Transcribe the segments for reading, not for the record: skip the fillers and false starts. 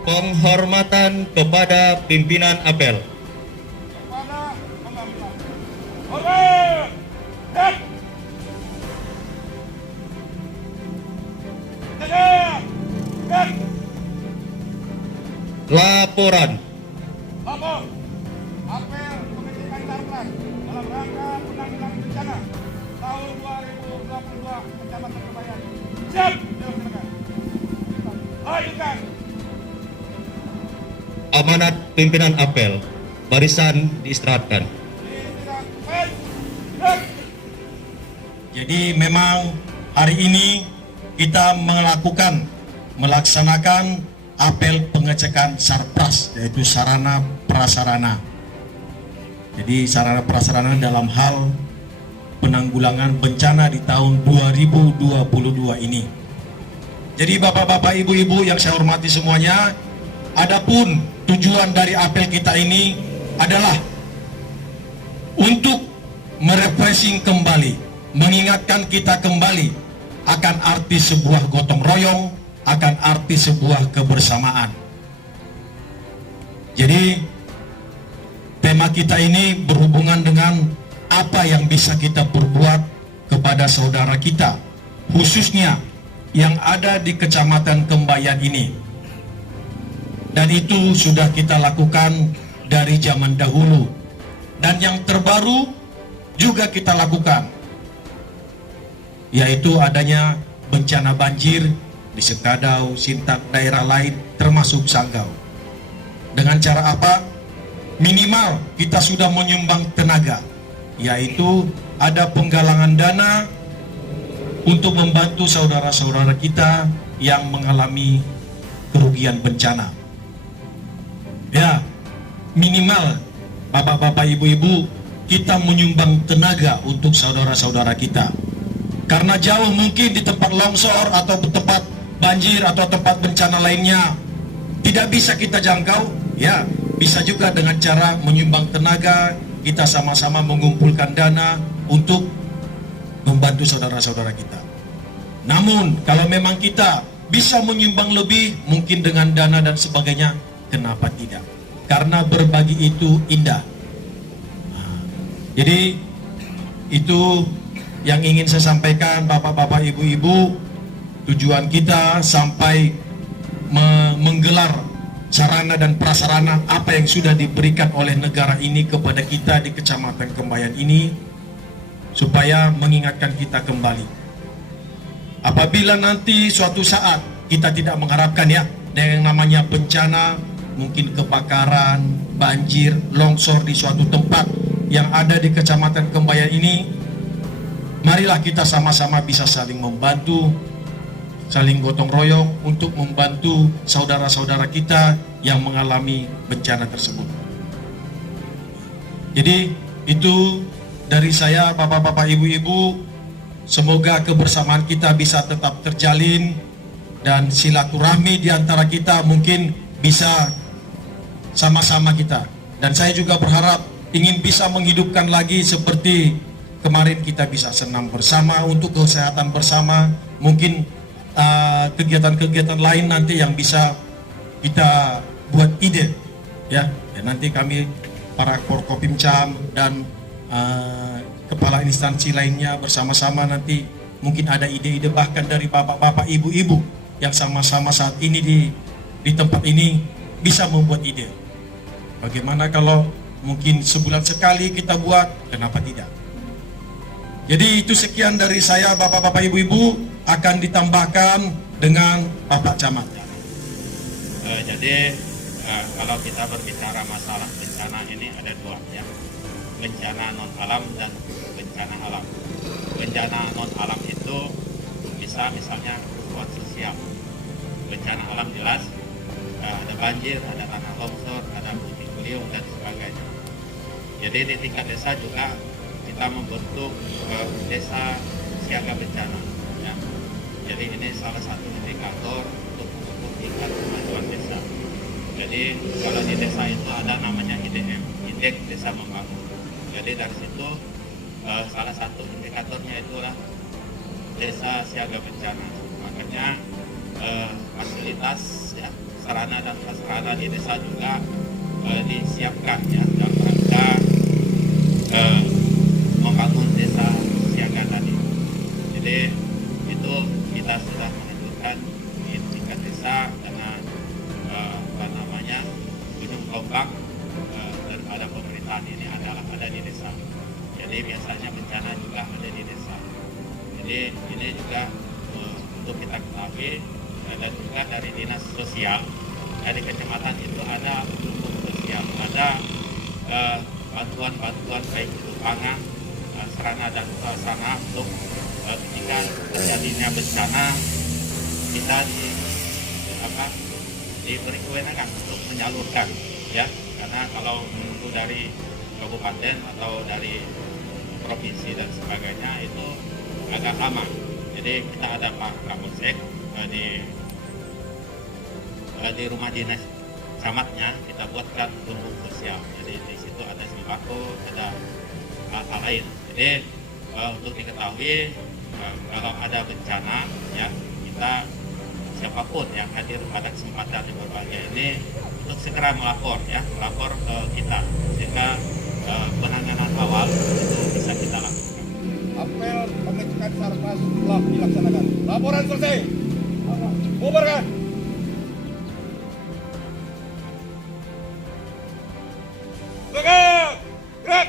Penghormatan kepada pimpinan apel. Kepada pengambilan. Hormat. Dan. Tegak. Dan. Laporan. Lapor. Apel Komisi Kartapras dalam rangka penanggulangan bencana tahun 2022 Kecamatan Kebayan. Siap. Silakan. Lanjutkan. Amanat pimpinan apel. Barisan diistirahatkan. Jadi memang hari ini kita melaksanakan apel pengecekan sarpras, yaitu sarana prasarana. Jadi sarana prasarana dalam hal penanggulangan bencana di tahun 2022 ini. Jadi bapak-bapak, ibu-ibu yang saya hormati semuanya, adapun tujuan dari apel kita ini adalah untuk merefreshing kembali, mengingatkan kita kembali akan arti sebuah gotong royong, akan arti sebuah kebersamaan. Jadi tema kita ini berhubungan dengan apa yang bisa kita perbuat kepada saudara kita, khususnya yang ada di Kecamatan Kembayan ini. Dan itu sudah kita lakukan dari zaman dahulu. Dan yang terbaru juga kita lakukan, yaitu adanya bencana banjir di Sekadau, Sintak, daerah lain termasuk Sanggau. Dengan cara apa? Minimal kita sudah menyumbang tenaga, yaitu ada penggalangan dana untuk membantu saudara-saudara kita yang mengalami kerugian bencana. Ya, minimal bapak-bapak, ibu-ibu, kita menyumbang tenaga untuk saudara-saudara kita. Karena jauh mungkin di tempat longsor atau tempat banjir atau tempat bencana lainnya tidak bisa kita jangkau, ya bisa juga dengan cara menyumbang tenaga, kita sama-sama mengumpulkan dana untuk membantu saudara-saudara kita. Namun kalau memang kita bisa menyumbang lebih, mungkin dengan dana dan sebagainya, kenapa tidak? Karena berbagi itu indah. Jadi itu yang ingin saya sampaikan bapak-bapak, ibu-ibu. Tujuan kita sampai menggelar sarana dan prasarana apa yang sudah diberikan oleh negara ini kepada kita di Kecamatan Kembayan ini, supaya mengingatkan kita kembali. Apabila nanti suatu saat kita tidak mengharapkan ya, yang namanya bencana, mungkin kebakaran, banjir, longsor di suatu tempat yang ada di Kecamatan Kembayan ini, marilah kita sama-sama bisa saling membantu, saling gotong royong untuk membantu saudara-saudara kita yang mengalami bencana tersebut. Jadi itu dari saya bapak-bapak, ibu-ibu, semoga kebersamaan kita bisa tetap terjalin dan silaturahmi di antara kita mungkin bisa sama-sama kita. Dan saya juga berharap ingin bisa menghidupkan lagi seperti kemarin kita bisa senam bersama untuk kesehatan bersama, mungkin kegiatan-kegiatan lain nanti yang bisa kita buat ide ya nanti kami para Forkopimcam dan kepala instansi lainnya bersama-sama nanti mungkin ada ide-ide bahkan dari bapak-bapak, ibu-ibu yang sama-sama saat ini di tempat ini bisa membuat ide. Bagaimana kalau mungkin sebulan sekali kita buat, kenapa tidak? Jadi itu sekian dari saya bapak-bapak, ibu-ibu, akan ditambahkan dengan Bapak Camat. Jadi kalau kita berbicara masalah bencana ini ada dua ya, bencana non alam dan bencana alam. Bencana non alam itu bisa misalnya buat sosial. Bencana alam jelas ada banjir, ada tanah longsor, ada puting-beliung dan sebagainya. Jadi di tingkat desa juga kita membentuk desa siaga bencana. Ya. Jadi ini salah satu indikator untuk mengukur tingkat kemajuan desa. Jadi kalau di desa itu ada namanya IDM, Indeks Desa Membangun. Jadi dari situ salah satu indikatornya itulah desa siaga bencana. Makanya fasilitas ya sarana dan prasarana di desa juga disiapkan ya dalam rangka membangun desa siaga tadi. Jadi itu kita sudah mengajukan di tingkat desa dengan ujung tombak daripada pemerintahan ini adalah ada di desa. Jadi biasanya bencana juga ada di desa. Jadi ini juga untuk kita ketahui dan juga dari dinas sosial dari kecamatan itu ada untuk sosial, ada bantuan-bantuan baik itu pangan, sarana dan prasarana untuk ketika terjadinya bencana kita diberi kewenangan untuk menyalurkan ya, karena kalau menunggu dari kabupaten atau dari provinsi dan sebagainya itu agak lama. Jadi kita ada Pak Kapolsek di rumah dinas camatnya kita buatkan lumbung sosial. Jadi di situ ada sembako, ada hal lain. Jadi untuk diketahui kalau ada bencana ya, kita siapapun yang hadir pada kesempatan di berbagai ini untuk segera melapor ke kita sehingga penanganan awal itu bisa kita lakukan. Apel pengecekan sarpas telah dilaksanakan. Laporan selesai. Bubarkan. Gerak! Gerak!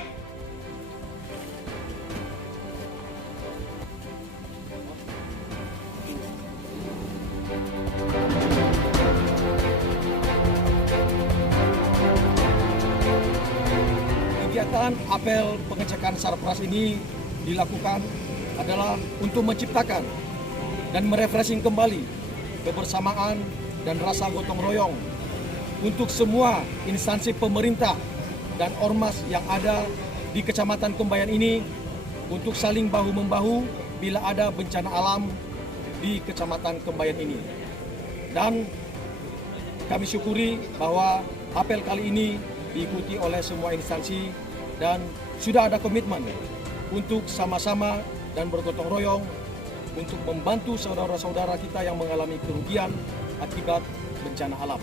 Kegiatan apel pengecekan sarpras ini dilakukan adalah untuk menciptakan dan merefreshing kembali kebersamaan dan rasa gotong royong untuk semua instansi pemerintah dan ormas yang ada di Kecamatan Kembayan ini untuk saling bahu-membahu bila ada bencana alam di Kecamatan Kembayan ini. Dan kami syukuri bahwa apel kali ini diikuti oleh semua instansi dan sudah ada komitmen untuk sama-sama dan bergotong royong untuk membantu saudara-saudara kita yang mengalami kerugian akibat bencana alam.